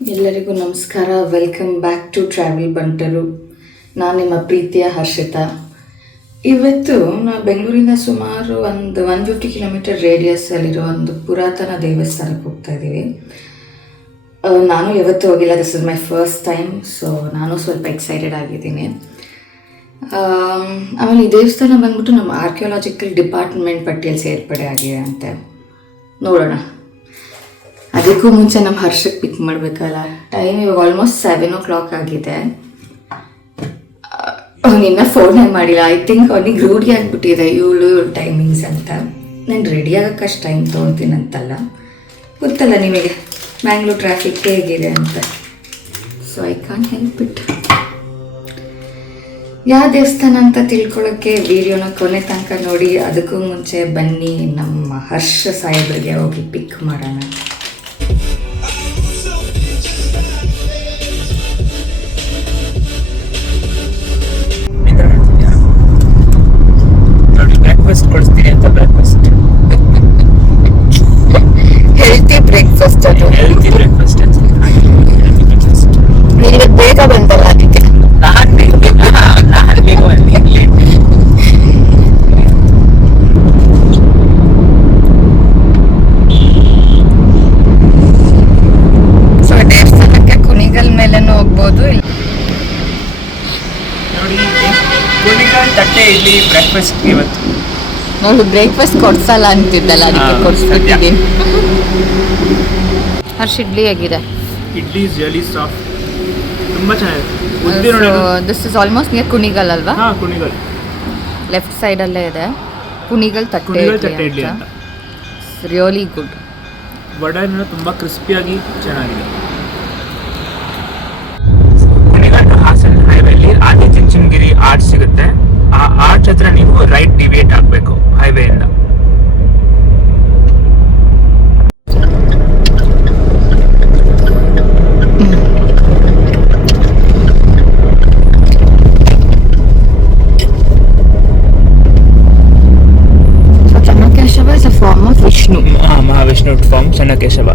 ಎಲ್ಲರಿಗೂ ನಮಸ್ಕಾರ. Welcome back to travel ಬಂಟರು. ನಾನು ನಿಮ್ಮ ಪ್ರೀತಿಯ ಹರ್ಷಿತಾ. ಇವತ್ತು ನಾವು ಬೆಂಗಳೂರಿಂದ ಸುಮಾರು ಒಂದು 150 ಕಿಲೋಮೀಟರ್ ರೇಡಿಯಸ್ಸಲ್ಲಿರೋ ಒಂದು ಪುರಾತನ ದೇವಸ್ಥಾನಕ್ಕೆ ಹೋಗ್ತಾ ಇದ್ದೀವಿ. ನಾನು ಯಾವತ್ತೂ ಹೋಗಿಲ್ಲ, this is my first time. So ನಾನು ಸ್ವಲ್ಪ ಎಕ್ಸೈಟೆಡ್ ಆಗಿದ್ದೀನಿ. ಆಮೇಲೆ ಈ ದೇವಸ್ಥಾನ ಬಂದ್ಬಿಟ್ಟು ನಮ್ಮ ಆರ್ಕಿಯಾಲಜಿಕಲ್ ಡಿಪಾರ್ಟ್ಮೆಂಟ್ ಪಟ್ಟಿಯಲ್ಲಿ ಸೇರ್ಪಡೆ ಆಗಿದೆ ಅಂತೆ. ನೋಡೋಣ. ಅದಕ್ಕೂ ಮುಂಚೆ ನಮ್ಮ ಹರ್ಷಕ್ಕೆ ಪಿಕ್ ಮಾಡಬೇಕಲ್ಲ. ಟೈಮ್ ಇವಾಗ ಆಲ್ಮೋಸ್ಟ್ 7 o'clock ಆಗಿದೆ. ಅವನಿನ್ನ ಫೋನೇ ಮಾಡಿಲ್ಲ. ಐ ಥಿಂಕ್ ಅವನಿಗೆ ರೂಢಿ ಆಗಿಬಿಟ್ಟಿದೆ ಇವಳು ಟೈಮಿಂಗ್ಸ್ ಅಂತ. ನಾನು ರೆಡಿ ಆಗೋಕ್ಕೆ ಅಷ್ಟು ಟೈಮ್ ತೊಗೊಳ್ತೀನಂತಲ್ಲ, ಗೊತ್ತಲ್ಲ ನಿಮಗೆ ಬ್ಯಾಂಗ್ಳೂರ್ ಟ್ರಾಫಿಕ್ ಹೇಗಿದೆ ಅಂತ. So I can't help it. ಯಾವ ದೇವಸ್ಥಾನ ಅಂತ ತಿಳ್ಕೊಳ್ಳೋಕ್ಕೆ ವಿಡಿಯೋನ ಕೊನೆ ತನಕ ನೋಡಿ. ಅದಕ್ಕೂ ಮುಂಚೆ ಬನ್ನಿ ನಮ್ಮ ಹರ್ಷ ಸಾಹೇಬ್ರಿಗೆ ಹೋಗಿ ಪಿಕ್ ಮಾಡೋಣ. ಕೊಡಿಸ್ತೀನಿ ಅಂತ ಬ್ರೇಕ್ಫಾಸ್ಟ್, ಹೆಲ್ತಿ ಬ್ರೇಕ್ಫಾಸ್ಟ್. ಅದು ಹೆಲ್ತಿ ಬ್ರೇಕ್ಫಾಸ್ಟ್ ನೀವು ಬೇಗ ಬಂದಲ್ಲ ಅದಕ್ಕೆ ನಾನು ಬೇಗ ಬಂದಿರಲಿ. ಸೊ ದೇವಸ್ಥಾನಕ್ಕೆ ಕುಣಿಗಲ್ ಮೇಲೇನೂ ಹೋಗ್ಬೋದು. ನೋಡಿ, ಕುಣಿಗಲ್ ತಟ್ಟೆ ಇಡ್ಲಿ ಬ್ರೇಕ್ಫಾಸ್ಟ್ ಇವತ್ತು. ನೋಡಿ, ಬ್ರೇಕ್ಫಾಸ್ಟ್ ಕೊಡ್ಸಲ್ಲ ಅಂತಿದ್ದಲ್ಲ, ಅದಕ್ಕೆ ಕೊಡ್ಸ್ಬಿಟ್ಟಿದ್ದೀನಿ. ಹರ್ಷ ಇಡ್ಲಿ ಆಗಿದೆ. ಇಡ್ಲಿ ಇಸ್ ರಿಯಲಿ ಸಾಫ್ಟ್, ತುಂಬ ಚೆನ್ನಾಗಿದೆ. This is almost near Kunigal ಅಲ್ವಾ? ಹಾಂ, ಕುಣಿಗಲ್ ಲೆಫ್ಟ್ ಸೈಡಲ್ಲೇ ಇದೆ ಕುಣಿಗಲ್ ತಟ್ಟೆ ಇಡ್ಲಿ ಅಂತ. Really good. ವಡೆನೂ ತುಂಬ ಕ್ರಿಸ್ಪಿಯಾಗಿ ಚೆನ್ನಾಗಿದೆ. ಕುಣಿಗಲ್ ಹಾಸನ್ ಹೈವೇಲಿ ಆದಿಚುಂಚನಗಿರಿ ಆರ್ಚ್ ಸಿಗುತ್ತೆ. ಆ ಆರ್ಚ್ ಹತ್ರ ನೀವು ರೈಟ್ ಡಿವಿಯೇಟ್ ಆಗಬೇಕು ಹೈವೇಯಿಂದ. Chennakeshava is a form of Vishnu. Mahavishnu form Chennakeshava.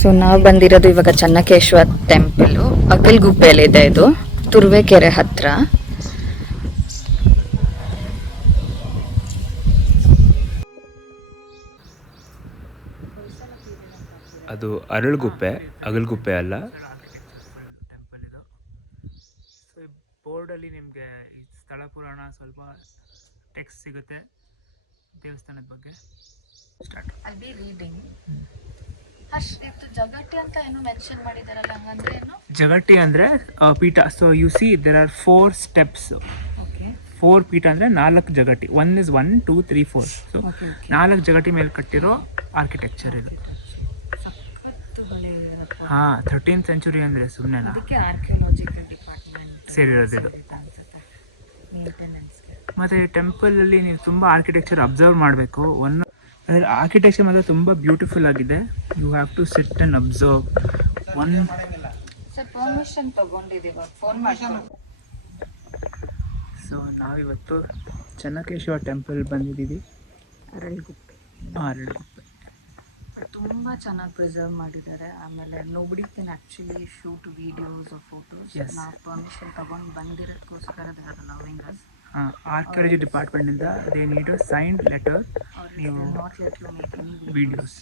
So ನಾವು ಬಂದಿರೋದು ಇವಾಗ ಚೆನ್ನಕೇಶ್ವರ ಟೆಂಪಲು. ಅಗಲ್ಗುಪ್ಪೆಯಲ್ಲಿದೆ. ಇದು ತುರುವೇಕೆರೆ ಹತ್ರ. ಅದು ಅರಳುಗುಪ್ಪೆ, ಅಗಲ್ಗುಪ್ಪೆ ಅಲ್ಲ. ಸೊ ಈ ಬೋರ್ಡಲ್ಲಿ ನಿಮಗೆ ಈ ಸ್ಥಳ ಪುರಾಣ ಸ್ವಲ್ಪ ಟೆಕ್ಸ್ಟ್ ಸಿಗುತ್ತೆ ದೇವಸ್ಥಾನದ ಬಗ್ಗೆ. ಸ್ಟಾರ್ಟ್. I B reading. ಇದು ಜಗಟ್ಟಿ ಅಂತ ಏನೋ ಮೆನ್ಷನ್ ಮಾಡಿದಾರಲ್ಲ, ಹಂಗಂದ್ರೆ ಏನು? ಜಗಟ್ಟಿ ಅಂದರೆ ಪೀಠ. So you see there are 4 steps. 4 ಪೀಠ ಅಂದರೆ 4 ಜಗಟ್ಟಿ. 1 is 1 2 3 4. ಸೊ 4 ಜಗಟ್ಟಿ ಮೇಲೆ ಕಟ್ಟಿರೋ ಆರ್ಕಿಟೆಕ್ಚರ್ ಇದು. ಹಾಂ, 13th century ಅಂದರೆ ಸುಮ್ಮನೆ ಆರ್ಕಿಯಾಲಜಿಕಲ್ ಡಿಪಾರ್ಟ್ಮೆಂಟ್ ಸೇರಿರೋದು ಇದು. ಮತ್ತು ಈ ಟೆಂಪಲಲ್ಲಿ ನೀವು ತುಂಬ ಆರ್ಕಿಟೆಕ್ಚರ್ ಅಬ್ಸರ್ವ್ ಮಾಡಬೇಕು. ಅದರ ಆರ್ಕಿಟೆಕ್ಚರ್ ಮಾತ್ರ ತುಂಬ ಬ್ಯೂಟಿಫುಲ್ ಆಗಿದೆ. You have to sit and observe. Permission ತಗೊಂಡಿದ್ದೀವಿ, ಫೋನ್ ಮಾಡಿ. ಸೊ ನಾವಿವತ್ತು ಚೆನ್ನಕೇಶವ ಟೆಂಪಲ್ ಬಂದಿದ್ದೀವಿ. ಅರಳುಗುಪ್ಪೆ. ಅರಳುಗುಪ್ಪೆ ತುಂಬ ಚೆನ್ನಾಗಿ ಪ್ರಿಸರ್ವ್ ಮಾಡಿದ್ದಾರೆ. ಆಮೇಲೆ nobody can actually shoot videos or photos. ನಾವು ಪರ್ಮಿಷನ್ ತಗೊಂಡು ಬಂದಿರೋದಕ್ಕೋಸ್ಕರ they are allowing us. Archaeology ಡಿಪಾರ್ಟ್ಮೆಂಟಿಂದ they need a signed letter. ನೀವು not let you make any videos.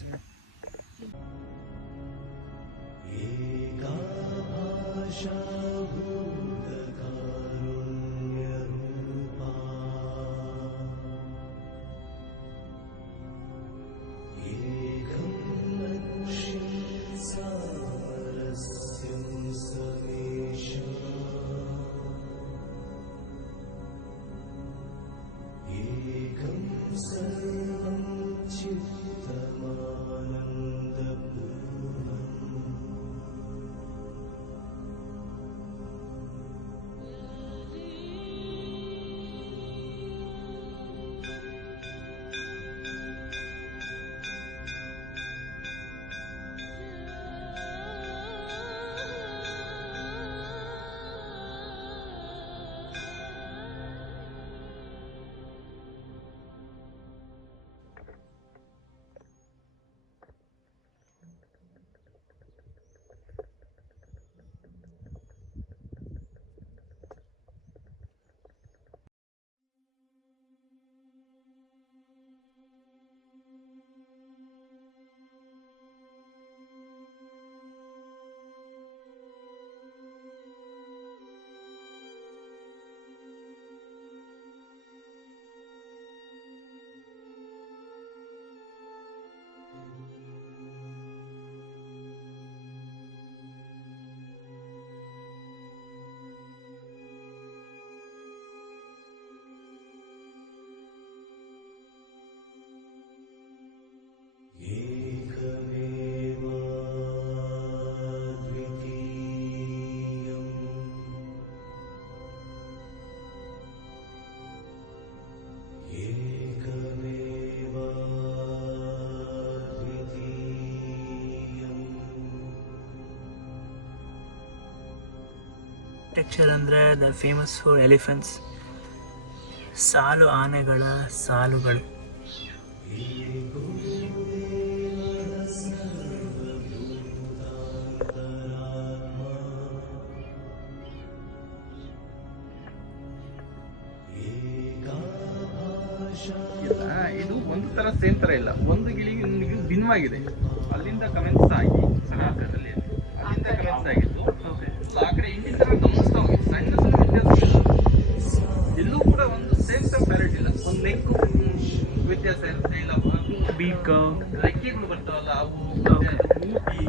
Architecture ಅಂದರೆ ದ ಫೇಮಸ್ ಫಾರ್ ಎಲಿಫೆಂಟ್ಸ್, ಸಾಲು ಆನೆಗಳ ಸಾಲುಗಳು. ಇದು ಒಂದು ತರ ಸೇಮ್ ತರ ಇಲ್ಲ, ಒಂದು ಗಿಳಿಗೆ ಇನ್ನೊಂದು ಭಿನ್ನವಾಗಿದೆ. ಅಲ್ಲಿಂದ ಕಮೆಂಟ್ಸ್ ಆಗಿ ಸನಾತನದಲ್ಲಿ ಅಲ್ಲಿಂದ ಕಮೆಂಟ್ಸ್ ಆಗಿತ್ತು. ಆ ಕಡೆ ಇಂಡಿಯನ್ ತರ ಗಮನಿಸ್ತಾ ಹೋಗಿ ಸಣ್ಣ ಸಣ್ಣ ವ್ಯತ್ಯಾಸ ಎಲ್ಲೂ ಕೂಡ ಒಂದು ಸೇಮ್ ಪ್ಯಾರೆಟ್ ಇಲ್ಲ. ಒಂದು ನೆಕ್ಕು ವ್ಯತ್ಯಾಸ ಇರುತ್ತೆ, ಇಲ್ಲ ಬೀಕ್, ರೆಕ್ಕೆಗಳು ಬರ್ತಾವಲ್ಲ ಅವು ಮೂತಿ.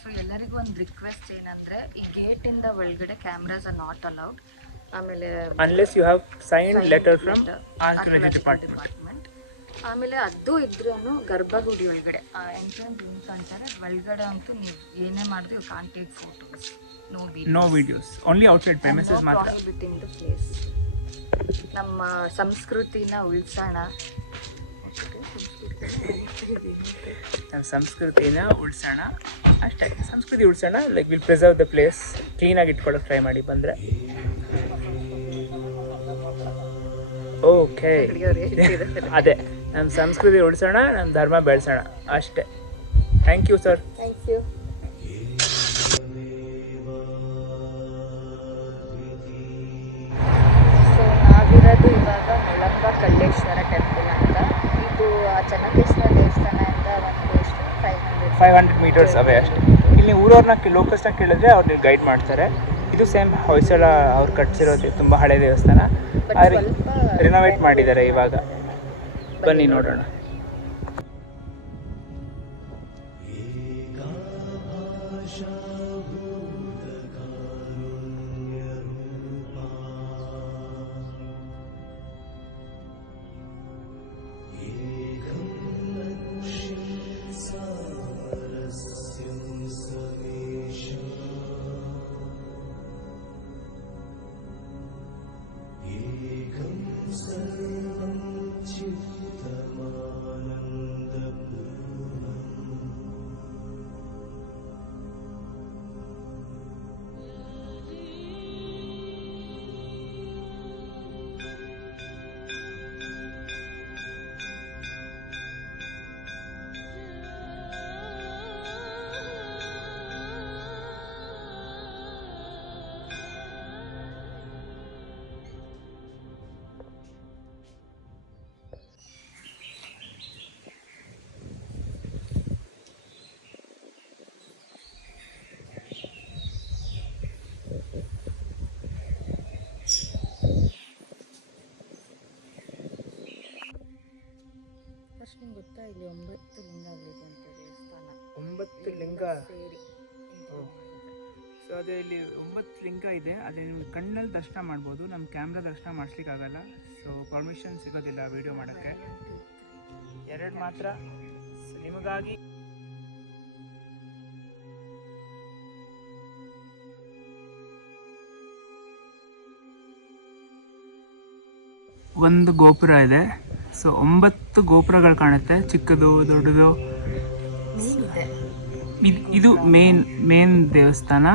ಸೊ ಎಲ್ಲರಿಗೂ ಒಂದು ರಿಕ್ವೆಸ್ಟ್ ಏನಂದರೆ, ಈ ಗೇಟಿಂದ ಒಳಗಡೆ ಕ್ಯಾಮ್ರಾಸ್ ಆರ್ ನಾಟ್ ಅಲೌಡ್. ಆಮೇಲೆ unless you have signed letter from archaeology department. ಆಮೇಲೆ ಅದು ಇದ್ರೂ ಗರ್ಭಗುಡಿ ಒಳಗಡೆ ಎಂಟ್ರೆನ್ಸ್ ರೂಮ್ಸ್ ಅಂತಾರೆ, ಒಳಗಡೆ ಅಂತೂ ನೀವು ಏನೇ ಮಾಡಿದ್ರು you can't take photos, no videos, only outside premises ಮಾತ್ರ. Within the place. ನಮ್ಮ ಸಂಸ್ಕೃತಿನ ಉಳಿಸೋಣ, ನಮ್ಮ ಸಂಸ್ಕೃತಿನ ಉಳಿಸೋಣ ಅಷ್ಟೇ. ಸಂಸ್ಕೃತಿ ಉಳಿಸೋಣ, like will preserve the place. ಕ್ಲೀನಾಗಿ ಇಟ್ಕೊಳ್ಳೋಕೆ ಟ್ರೈ ಮಾಡಿ ಬಂದರೆ. ಓಕೆ, ಅದೇ ನಮ್ಮ ಸಂಸ್ಕೃತಿ ಉಳಿಸೋಣ, ನಮ್ಮ ಧರ್ಮ ಬೆಳೆಸೋಣ ಅಷ್ಟೇ. Thank you sir. Thank you. So ನಾವಿರೋದು ಇವಾಗ ನಳಂಬ ಕಲ್ಲೇಶ್ವರ ಟೆಂಪಲ್ ಅಂತ. ಇದು ಚೆನ್ನಕೇಶ್ವರ ದೇವಸ್ಥಾನದಿಂದ ಒಂದು ಎಷ್ಟು 500 ಮೀಟರ್ಸ್ ಅವೇ ಅಷ್ಟೇ. ಇಲ್ಲಿ ಊರವ್ರನ್ನ ಲೋಕಲ್ಸ್ನ ಕೇಳಿದ್ರೆ ಅವ್ರು ಗೈಡ್ ಮಾಡ್ತಾರೆ. ಇದು ಸೇಮ್ ಹೊಯ್ಸಳ ಅವ್ರು ಕಟ್ಸಿರೋದು, ತುಂಬ ಹಳೆ ದೇವಸ್ಥಾನ. ರಿನೋವೇಟ್ ಮಾಡಿದ್ದಾರೆ ಇವಾಗ. ಬನ್ನಿ ನೋಡೋಣ. ನಿಮ್ಗೆ ಗೊತ್ತಾ, ಇಲ್ಲಿ 9 ಲಿಂಗ ಆಗಿದೆ ಅಂತ ದೇವಸ್ಥಾನ. 9 ಲಿಂಗ ಸೇರಿ. ಸೊ ಅದೇ ಇಲ್ಲಿ 9 ಲಿಂಗ ಇದೆ. ಅದೇ ನೀವು ಕಣ್ಣಲ್ಲಿ ದರ್ಶನ ಮಾಡ್ಬೋದು, ನಮ್ಮ ಕ್ಯಾಮ್ರಾ ದರ್ಶನ ಮಾಡಿಸ್ಲಿಕ್ಕಾಗಲ್ಲ. ಸೊ ಪರ್ಮಿಷನ್ ಸಿಗೋದಿಲ್ಲ ವಿಡಿಯೋ ಮಾಡೋಕ್ಕೆ. 2 ಮಾತ್ರ ನಿಮಗಾಗಿ. ಒಂದು ಗೋಪುರ ಇದೆ. ಸೊ 9 ಗೋಪುರಗಳು ಕಾಣುತ್ತೆ, ಚಿಕ್ಕದು ದೊಡ್ಡದು. ಇದು ಮೇನ್ ದೇವಸ್ಥಾನ.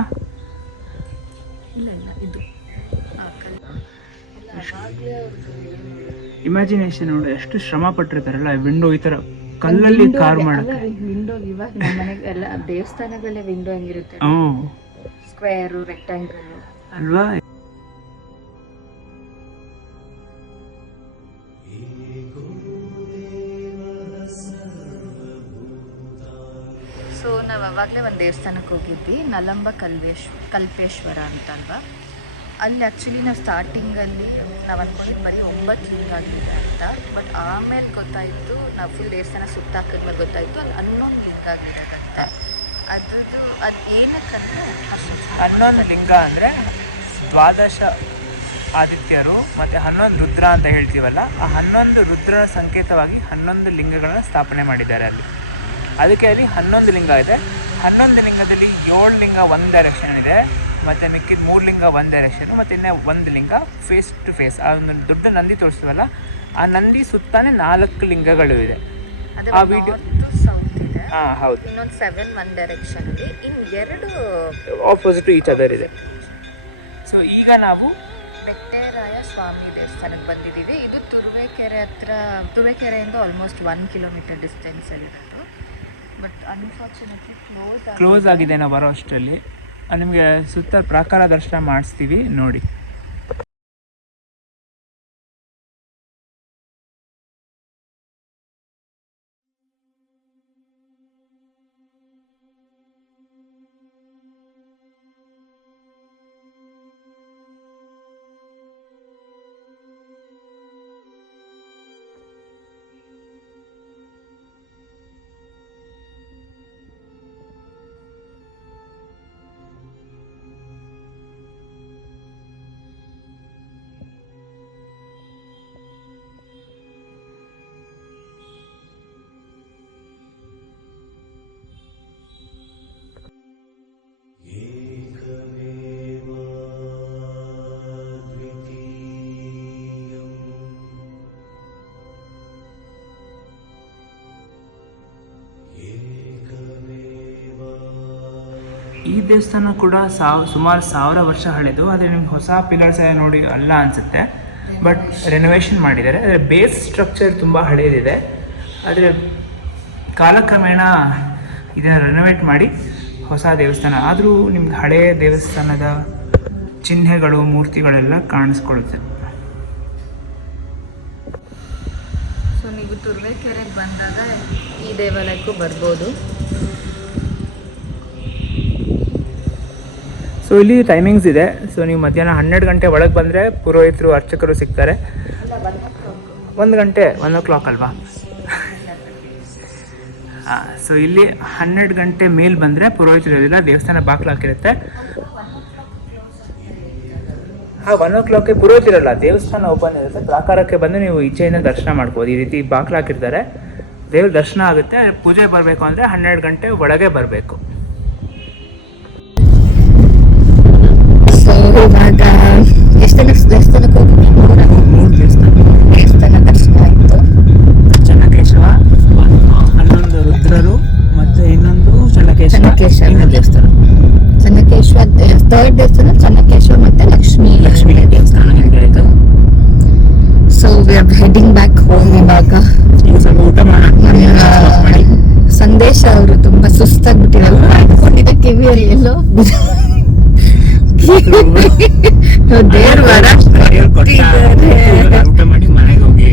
ಇಮ್ಯಾಜಿನೇಷನ್ ನೋಡಿ, ಎಷ್ಟು ಶ್ರಮ ಪಟ್ಟಿರ್ತಾರಲ್ಲ. ವಿಂಡೋ ಈ ತರ ಕಲ್ಲಲ್ಲಿ ಕಾರ್ ಮಾಡೋಕೆ. ವಿಂಡೋ ಇವಾಗ ನಮ್ಮ ಮನೆಗೆ ಎಲ್ಲ ದೇವಸ್ಥಾನಗಳೇ ವಿಂಡೋ ಹೆಂಗಿರುತ್ತೆ, ಸ್ಕ್ವೇರು ರೆಕ್ಟ್ಯಾಂಗಲ್ ಅಲ್ವಾ. ಸೊ ನಾವು ಅವಾಗಲೇ ಒಂದು ದೇವಸ್ಥಾನಕ್ಕೆ ಹೋಗಿದ್ವಿ, ನಲಂಬ ಕಲ್ಪೇಶ್ವರ ಅಂತ ಅಲ್ವಾ. ಅಲ್ಲಿ ಆ್ಯಕ್ಚುಲಿ ನಾವು ಸ್ಟಾರ್ಟಿಂಗಲ್ಲಿ ನಾವು ಅಂದ್ಕೊಂಡಿದ್ದು ಬರೀ 9 ಲಿಂಗ ಆಗಿದೆ ಅಂತ. ಬಟ್ ಆಮೇಲೆ ಗೊತ್ತಾಯಿತು, ನಾವು ಫುಲ್ ದೇವಸ್ಥಾನ ಸುತ್ತಾಕಿದ್ಮೇಲೆ ಗೊತ್ತಾಯಿತು ಅದು 11 ಲಿಂಗ ಆಗಿರೋದಂತೆ. ಅದು ಏನಕ್ಕಂದರೆ 11 ಲಿಂಗ ಅಂದರೆ ದ್ವಾದಶ ಆದಿತ್ಯರು ಮತ್ತು 11 ರುದ್ರ ಅಂತ ಹೇಳ್ತೀವಲ್ಲ, ಆ 11 ರುದ್ರ ಸಂಕೇತವಾಗಿ 11 ಲಿಂಗಗಳನ್ನು ಸ್ಥಾಪನೆ ಮಾಡಿದ್ದಾರೆ ಅಲ್ಲಿ. ಅದಕ್ಕೆ ಅಲ್ಲಿ 11 ಲಿಂಗ ಇದೆ. 11 ಲಿಂಗದಲ್ಲಿ 7 ಲಿಂಗ ಒಂದು ಡೈರೆಕ್ಷನ್ ಇದೆ, ಮತ್ತು ಮಿಕ್ಕಿದ 3 ಲಿಂಗ ಒಂದು ಡೈರೆಕ್ಷನು, ಮತ್ತು ಇನ್ನೇ 1 ಲಿಂಗ ಫೇಸ್ ಟು ಫೇಸ್. ಆ ಒಂದು ದೊಡ್ಡ ನಂದಿ ತೋರಿಸ್ತೀವಲ್ಲ, ಆ ನಂದಿ ಸುತ್ತಾನೆ 4 ಲಿಂಗಗಳು ಇದೆ. ಆ ವಿಡಿಯೋ ಸೌತ್ ಇದೆ. ಹಾಂ ಹೌದು. ಇನ್ನೊಂದು 7 1 ಡೈರೆಕ್ಷನಲ್ಲಿ, ಇನ್ನು 2 ಆಪೋಸಿಟ್ ಈಚ್ ಅದರ್ ಇದೆ. ಸೊ ಈಗ ನಾವು ಬೆಟ್ಟೇರಾಯ ಸ್ವಾಮಿ ದೇವಸ್ಥಾನಕ್ಕೆ ಬಂದಿದ್ದೀವಿ. ಇದು ತುರುವೇಕೆರೆ ಹತ್ರ, ತುರುವೇಕೆರೆಯಿಂದ ಆಲ್ಮೋಸ್ಟ್ 1 ಕಿಲೋಮೀಟರ್ ಡಿಸ್ಟೆನ್ಸಲ್ಲಿರೋದು. ಬಟ್ ಅನ್ಫಾರ್ಚುನೇಟ್ಲಿ ಕ್ಲೋಸ್ ಆಗಿದೆ. ನಾವು ಬರೋ ಅಷ್ಟರಲ್ಲಿ ನಿಮಗೆ ಸುತ್ತ ಪ್ರಾಕಾರ ದರ್ಶನ ಮಾಡಿಸ್ತೀವಿ ನೋಡಿ. ಈ ದೇವಸ್ಥಾನ ಕೂಡ ಸುಮಾರು 1000 ವರ್ಷ ಹಳೆದು. ಆದರೆ ನಿಮ್ಗೆ ಹೊಸ ಪಿಲ್ಲರ್ಸ್ ಎಲ್ಲ ನೋಡಿ ಅಲ್ಲ ಅನಿಸುತ್ತೆ, ಬಟ್ ರೆನೋವೇಷನ್ ಮಾಡಿದ್ದಾರೆ. ಅದರ ಬೇಸ್ ಸ್ಟ್ರಕ್ಚರ್ ತುಂಬ ಹಳೆಯದಿದೆ, ಆದರೆ ಕಾಲಕ್ರಮೇಣ ಇದನ್ನು ರೆನೋವೇಟ್ ಮಾಡಿ ಹೊಸ ದೇವಸ್ಥಾನ ಆದರೂ ನಿಮ್ಗೆ ಹಳೆಯ ದೇವಸ್ಥಾನದ ಚಿಹ್ನೆಗಳು, ಮೂರ್ತಿಗಳೆಲ್ಲ ಕಾಣಿಸ್ಕೊಳ್ಳುತ್ತೆ. ಸೊ ನೀವು ತುರುವೇಕೆರೆಗೆ ಬಂದಾಗ ಈ ದೇವಾಲಯಕ್ಕೂ ಬರ್ಬೋದು. ಸೊ ಇಲ್ಲಿ ಟೈಮಿಂಗ್ಸ್ ಇದೆ. ಸೊ ನೀವು ಮಧ್ಯಾಹ್ನ 12 ಗಂಟೆ ಒಳಗೆ ಬಂದರೆ ಪುರೋಹಿತರು, ಅರ್ಚಕರು ಸಿಗ್ತಾರೆ. 1 ಗಂಟೆ 1 o'clock ಅಲ್ವಾ? ಹಾಂ. ಸೊ ಇಲ್ಲಿ 12 ಗಂಟೆ ಮೇಲೆ ಬಂದರೆ ಪುರೋಹಿತರು ಇರೋದಿಲ್ಲ, ದೇವಸ್ಥಾನ ಬಾಗಿಲು ಹಾಕಿರುತ್ತೆ. ಹಾಂ, 1 o'clockಗೆ ಪುರೋಹಿತರಲ್ಲ, ದೇವಸ್ಥಾನ ಓಪನ್ ಇರುತ್ತೆ. ಪ್ರಾಕಾರಕ್ಕೆ ಬಂದು ನೀವು ಈಚೆಯಿಂದ ದರ್ಶನ ಮಾಡ್ಬೋದು. ಈ ರೀತಿ ಬಾಗಿಲು ಹಾಕಿರ್ತಾರೆ, ದೇವ್ರ ದರ್ಶನ ಆಗುತ್ತೆ. ಪೂಜೆ ಬರಬೇಕು ಅಂದರೆ 12 ಗಂಟೆ ಒಳಗೆ ಬರಬೇಕು. ಸೊ ಇವಾಗ ದೇವಸ್ಥಾನಕ್ಕೆ ಹೋಗಿ 3 ದೇವಸ್ಥಾನ ದರ್ಶನ ಆಯಿತು. ಚೆನ್ನಕೇಶವ, 11 ರುದ್ರರು, ಮತ್ತು ಇನ್ನೊಂದು ಚೆನ್ನಕೇಶವ ದೇವಸ್ಥಾನ. ಚೆನ್ನಕೇಶವ 3rd ದೇವಸ್ಥಾನ ಚೆನ್ನಕೇಶವ ಮತ್ತು ಲಕ್ಷ್ಮೀ ದೇವಸ್ಥಾನ ಆಯಿತು. So we are heading back home. ಇವಾಗ ಈಗ ಸ್ವಲ್ಪ ಊಟ ಮಾಡಿ. ಸಂದೇಶ ಅವರು ತುಂಬಾ ಸುಸ್ತಾಗ್ಬಿಟ್ಟಿರಲ್ಲ, ಮಾಡ್ಕೊಂಡಿದ್ದ ಕಿವಿಯಲ್ಲಿ ಎಲ್ಲೋ ದೇವ್ರ ವರ ಊಟ ಮಾಡಿ ಮನೆಗೆ ಹೋಗಿ.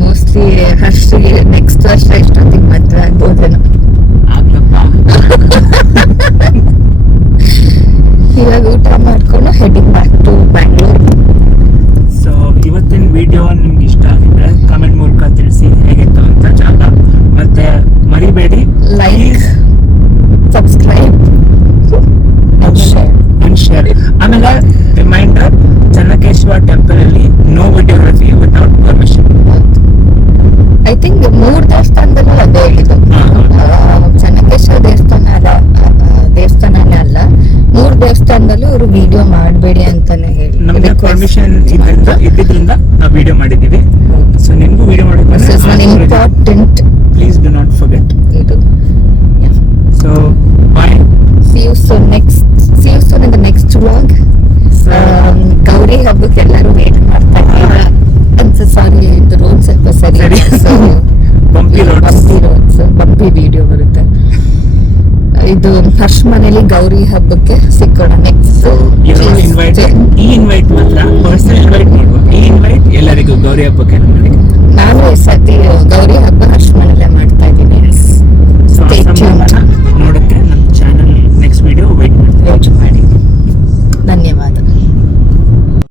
ಮೋಸ್ಟ್ಲಿ ಹರ್ಷಿಗೆ ನೆಕ್ಸ್ಟ್ ವರ್ಷ ಎಷ್ಟೊತ್ತಿಗೆ ಮದುವೆ ಆಗ್ಬೋದೇನೋ. ಇವಾಗ ಊಟ ಮಾಡ್ಕೊಂಡು heading back to Bangalore. So ಇವತ್ತಿನ ವಿಡಿಯೋ ನಿಮ್ಗೆ ಇಷ್ಟ ಆಗಿದ್ರೆ ಕಮೆಂಟ್ ಮೂಲಕ ತಿಳಿಸಿ ಹೇಗಿತ್ತು ಅಂತ ಜಾಗ. ಮತ್ತೆ ಮರಿಬೇಡಿ ಲೈಕ್, ಸಬ್ಸ್ಕ್ರೈಬ್ ಅಂಡ್ ಶೇರ್. ಆಮೇಲೆ ರಿಮೈಂಡರ್, ಚೆನ್ನಕೇಶವ ಟೆಂಪಲ್ ಅಲ್ಲಿ no videography without permission. I think 3 ದೇವಸ್ಥಾನದಲ್ಲೂ ಅದೇ ಹೇಳಿದ್ದು. ಚೆನ್ನಕೇಶವ ದೇವಸ್ಥಾನನೇ ಅಲ್ಲ, 3 ದೇವಸ್ಥಾನದಲ್ಲೂ ಅವರು ವಿಡಿಯೋ ಮಾಡಬೇಡಿ ಅಂತಾನೆ ಹೇಳಿ ನಮಗೆ ಪರ್ಮಿಷನ್ ಇದ್ದಿದ್ರಿಂದ ನಾವು ವಿಡಿಯೋ ಮಾಡಿದ್ದೀವಿ. ಸೊ ನಿಮಗೂ ವಿಡಿಯೋ ಮಾಡಿ important, please do not forget ಇದು. So bye, see you soon in the next vlog. Gauri ಹಬ್ಬಕ್ಕೆ ಎಲ್ಲರೂ ವೇಟ್ ಮಾಡ್ತಾ ಇದ್ದೀರಾ ಅಂತ. ಸಾರಿ, ಇದು ರೋಡ್ ಸ್ವಲ್ಪ ಸರಿ, ಬಂಪಿ ವಿಡಿಯೋ ಬರುತ್ತೆ. ಇದು ಹರ್ಷ್ ಮನೇಲಿ ಗೌರಿ ಹಬ್ಬಕ್ಕೆ ಸಿಕ್ಕೋಣ ನೆಕ್ಸ್ಟ್. ಈ ಇನ್ವೈಟ್ ಮಾತ್ರ ಪರ್ಸನಲ್ ಇನ್ವೈಟ್ ಮಾಡುವ. ಈ ಇನ್ವೈಟ್ ಎಲ್ಲರಿಗೂ ಗೌರಿ ಹಬ್ಬಕ್ಕೆ. ನಾನು ಈ ಸತಿ ಗೌರಿ